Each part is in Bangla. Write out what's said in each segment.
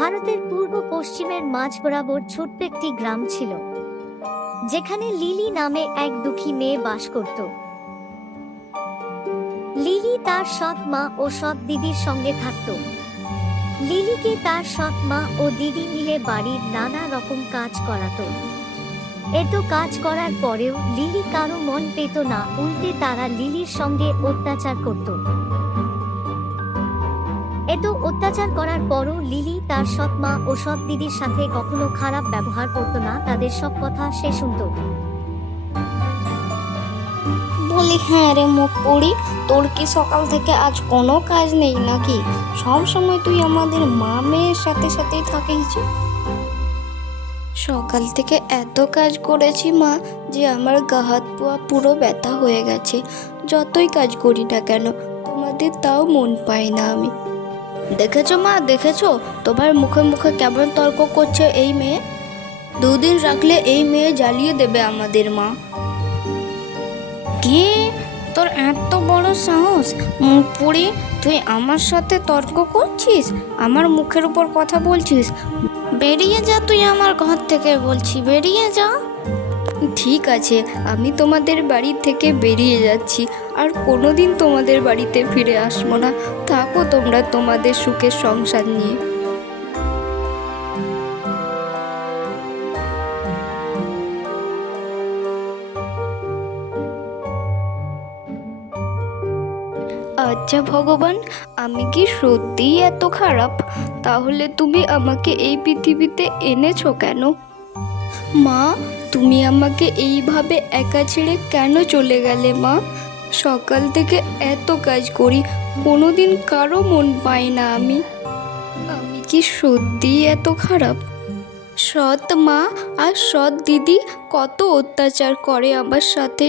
ভারতের পূর্ব পশ্চিমের মাঝ বরাবর ছোট্ট একটি গ্রাম ছিল, যেখানে লিলি নামে এক দুঃখী মেয়ে বাস করত। লিলি তার সৎ মা ও সৎ দিদির সঙ্গে থাকত। লিলিকে তার সৎ মা ও দিদি মিলে বাড়ির নানা রকম কাজ করাতো। এত কাজ করার পরেও লিলি কারো মন পেত না, উল্টে তারা লিলির সঙ্গে অত্যাচার করত। এত অত্যাচার করার পরও লিলি তার সৎ মা ও সৎ দিদির সাথে কখনো খারাপ ব্যবহার করত না, তাদের সব কথা সে শুনত। বলি, হ্যাঁ রে মুখ পড়ি, তোর কি সকাল থেকে আজ কোনো কাজ নেই নাকি? সব সময় তুই আমাদের মা মেয়ের সাথে সাথেই থাকিস। সকাল থেকে এত কাজ করেছি মা, যে আমার গা হাত পা পুরো ব্যথা হয়ে গেছে। যতই কাজ করি না কেন তোমাদের তাও মন পাই না আমি। দেখেছো মা, দেখেছো তোমার মুখে মুখে কেমন তর্ক করছে এই মেয়ে। দুদিন রাখলে এই মেয়ে জ্বালিয়ে দেবে আমাদের মা। কে তোর এত বড় সাহস? মুখ পুড়ি, তুই আমার সাথে তর্ক করছিস, আমার মুখের উপর কথা বলছিস? বেরিয়ে যা তুই আমার ঘর থেকে, বলছি বেরিয়ে যা। ঠিক আছে, আমি তোমাদের বাড়ি থেকে বেরিয়ে যাচ্ছি, আর কোনোদিন তোমাদের বাড়িতে ফিরে আসবো না। থাকো তোমরা তোমাদের সুখের সংসার নিয়ে। আচ্ছা ভগবান, আমি কি সত্যিই এত খারাপ? তাহলে তুমি আমাকে এই পৃথিবীতে এনেছো কেন? মা, তুমি আমাকে এইভাবে একা ছেড়ে কেন চলে গেলে মা? সকাল থেকে এত কাজ করি, কোনোদিন কারো মন পাই না আমি। আমি কি সত্যিই এত খারাপ? সৎ মা আর সৎ দিদি কত অত্যাচার করে আমার সাথে।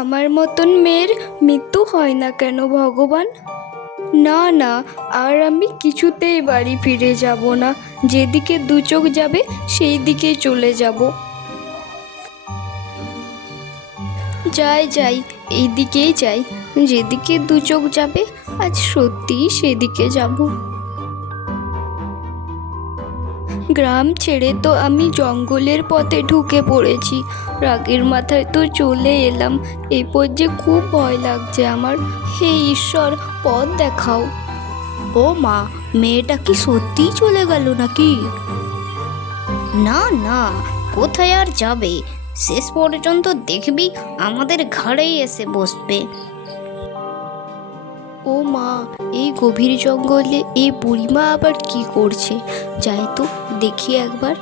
আমার মতন মেয়ের মৃত্যু হয় না কেন ভগবান? না না, আর আমি কিছুতেই বাড়ি ফিরে যাব না। যেদিকে দু চোখ যাবে সেই দিকে চলে যাব। যাই যাই, এই দিকেই যাই। যেদিকে দু চোখ যাবে আজ সত্যিই সেদিকে যাব। গ্রাম ছেড়ে তো আমি জঙ্গলের পথে ঢুকে পড়েছি। রাগের মাথায় তো চলে এলাম। এরপর যে খুব ভয় লাগছে আমার। হে ঈশ্বর, পথ দেখাও। ও মা, মেয়েটা কি সত্যিই চলে গেল নাকি? না না, কোথায় আর যাবে? শেষ পর্যন্ত দেখবি আমাদের ঘাড়েই এসে বসবে। ও মা, এই গভীর জঙ্গলে এই বুড়িমা আবার কি করছে? যাই তো দেখি একবার।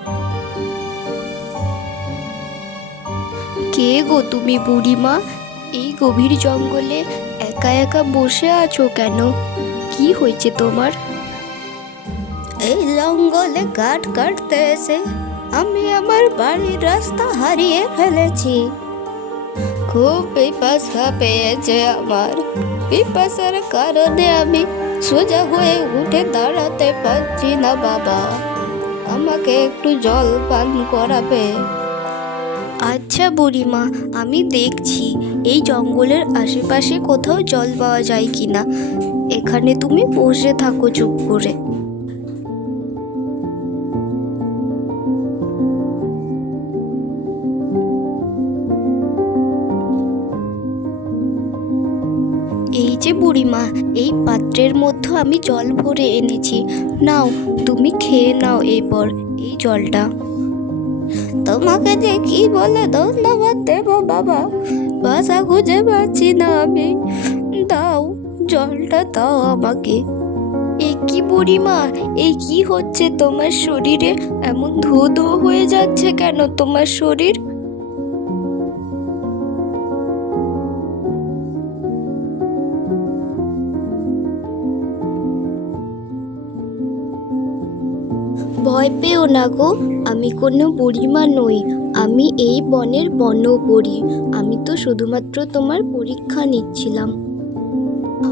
কে গো তুমি বুড়িমা? এই গভীর জঙ্গলে একা একা বসে আছো কেন? কি হয়েছে তোমার? এই জঙ্গলে কাঠ কাটতে এসে আমি আমার বাড়ির রাস্তা হারিয়ে ফেলেছি। খুব পিপাসা পেয়েছে আমার। পিপাসার কারণে আমি সোজা হয়ে উঠে দাঁড়াতে পারছি না বাবা। আমাকে একটু জল পান করাবে? আচ্ছা বুড়িমা, আমি দেখছি এই জঙ্গলের আশেপাশে কোথাও জল পাওয়া যায় কিনা। এখানে তুমি বসে থাকো চুপ করে। এই যে বুড়িমা, এই পাত্রের মধ্যে আমি জল ভরে এনেছি। নাও, তুমি খেয়ে নাও এরপর এই জলটা। তোমাকে যে কি বলে ধন্যবাদ দেব বাবা, ভাষা খুঁজে পাচ্ছি না আমি। দাও, জলটা দাও আমাকে। এ কি বুড়িমা, এই কি হচ্ছে তোমার শরীরে? এমন ধুয়ো ধুয়ো হয়ে যাচ্ছে কেন তোমার শরীর? ভয় পেও না গো, আমি কোনো বুড়িমা নই। আমি এই বনের বনপরী। আমি তো শুধুমাত্র তোমার পরীক্ষা নিচ্ছিলাম।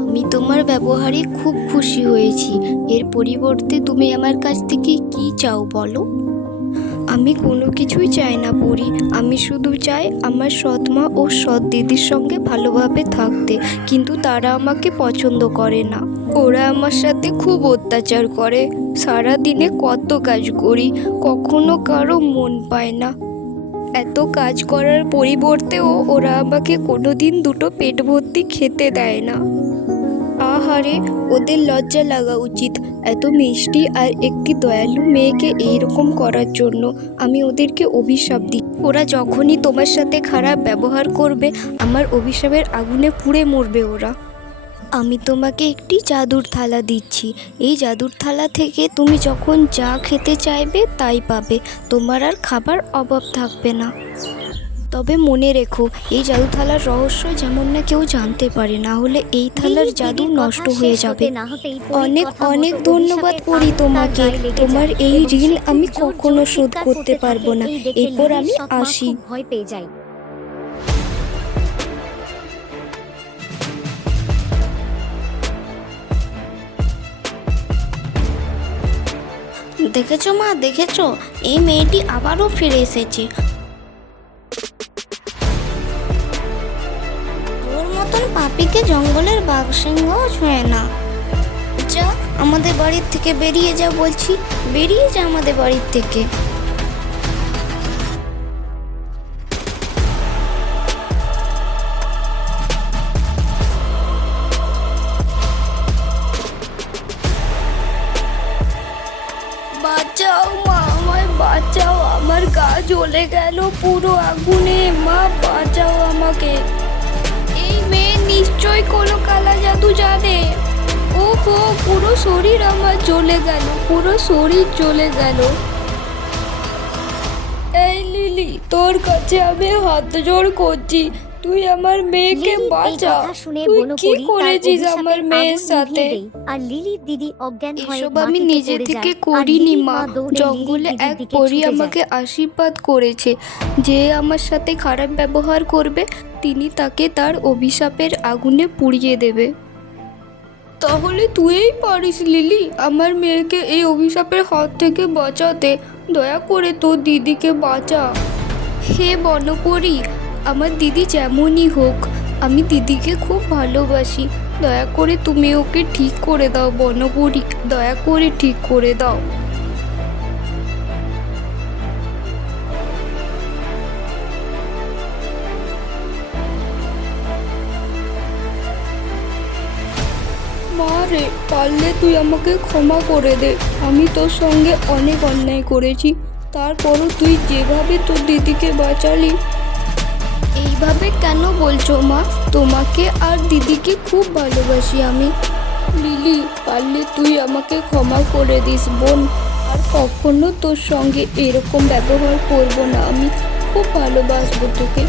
আমি তোমার ব্যবহারে খুব খুশি হয়েছি। এর পরিবর্তে তুমি আমার কাছ থেকে কি চাও বলো? আমি কোনো কিছুই চাই না পরি, আমি শুধু চাই আমার সৎ মা ও সৎ দিদির সঙ্গে ভালোভাবে থাকতে, কিন্তু তারা আমাকে পছন্দ করে না। ওরা আমার সাথে খুব অত্যাচার করে। সারা দিনে কত কাজ করি, কখনো কারো মন পায় না। এত কাজ করার পরিবর্তেও ওরা আমাকে কোনোদিন দুটো পেট ভর্তি খেতে দেয় না। আহারে, ওদের লজ্জা লাগা উচিত এত মিষ্টি আর একটি দয়ালু মেয়েকে এইরকম করার জন্য। আমি ওদেরকে অভিশাপ দিই, ওরা যখনই তোমার সাথে খারাপ ব্যবহার করবে আমার অভিশাপের আগুনে পুড়ে মরবে ওরা। আমি তোমাকে একটি জাদুর থালা দিচ্ছি। এই জাদুর থালা থেকে তুমি যখন যা খেতে চাইবে তাই পাবে, তোমার আর খাবার অভাব থাকবে না। তবে মনে রেখো, এই জাদু থালার রহস্য যেমন না কেউ জানতে পারে, না হলে এই থালার লিলির জাদু দিদির নষ্ট কথা হয়ে শেষ যাবে। হতে না হতেই পরীর অনেক কথা অনেক মতো ধন্যবাদ অভিশাপের পরি আগুন তার তোমাকে। গায়ে লেগে তোমার যায় এই এবং সে ঋণ খুব আমি জোর কখনো জোর শোধ চিৎকার করতে করতে পারবো থাকে। না। এই দেখে এরপর লিলির আমি সৎ মা আসি। খুব ভয় পেয়ে যায়। দেখেছো মা, দেখেছো, এই মেয়েটি আবারও ফিরে এসেছে। ওর মতন পাপিকে জঙ্গলের বাঘসিংহও ছুঁয়ে না। যা আমাদের বাড়ির থেকে বেরিয়ে যা বলছি, বেরিয়ে যা আমাদের বাড়ির থেকে। বাঁচাও মা, আমায় বাঁচাও, আমার গা জ্বলে গেল পুরো আগুনে। মা বাঁচাও আমাকে। এই মেয়ে নিশ্চয়ই কোনো কালা জাদু জানে। ওহো, পুরো শরীর আমার জ্বলে গেল, পুরো শরীর জ্বলে গেল। এই লিলি, তোর কাছে আমি হাত জোড় করছি, তুই আমার মেয়েকে লিলির এই বাঁচা। কথা শুনে তুই কি বনকরি তার করেছিস আমার অভিশাপের মেয়ের আগুন সাথে? নিভিয়ে দেয় আর লিলির দিদি অজ্ঞান হয়ে এসব আমি মাটিতে নিজে পড়ে থেকে যায়। আর করিনি লিলির মা, মা দৌড়ে জঙ্গলে লিলির দিদির এক দিকে পরী ছুটে আমাকে যায়। আশীর্বাদ করেছে, যে আমার সাথে খারাপ ব্যবহার করবে তিনি তাকে তার অভিশাপের আগুনে পুড়িয়ে দেবে। তাহলে তুইই পারিস লিলি আমার মেয়েকে এই অভিশাপের হাত থেকে বাঁচাতে। দয়া করে তোর দিদিকে বাঁচা। হে বনপরী, আমার দিদি যেমনই হোক, আমি দিদিকে খুব ভালোবাসি। দয়া করে তুমি ওকে ঠিক করে দাও বনপরী, দয়া করে ঠিক করে দাও। মা রে, পারলে তুই আমাকে ক্ষমা করে দে। আমি তোর সঙ্গে অনেক অন্যায় করেছি, তারপরও তুই যেভাবে তোর দিদিকে বাঁচালি। এইভাবে কেন বলছো মা? তোমাকে আর দিদিকে খুব ভালোবাসি আমি। লিলি, পারলে তুই আমাকে ক্ষমা করে দিস বোন। আর কখনো তোর সঙ্গে এরকম ব্যবহার করব না আমি। খুব ভালোবাসবো তোকে।